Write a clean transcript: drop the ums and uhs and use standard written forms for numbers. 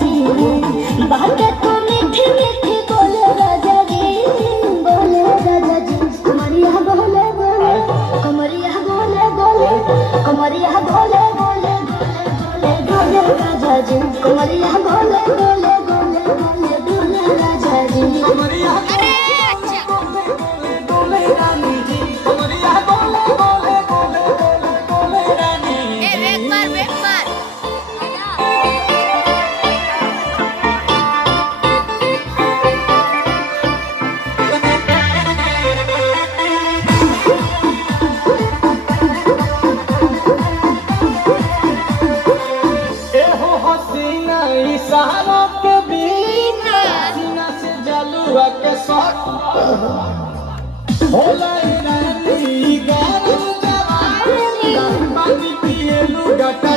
जी बातें तो मीठी मीठी बोले राजा जी कमरिया बोले बोले कमरिया बोले बोले कमरिया बोले बोले बोले बोले राजा जी कमरिया बोले बोले बोले बोले बोले राजा जी कमरिया बोले बोले रानी जी कमरिया बोले बोले बोले बोले बोले रानी एक बार इशारों के बिना सीना से जलुआ के शॉट होला रानी गारू जवानी पानी पिए लुगा का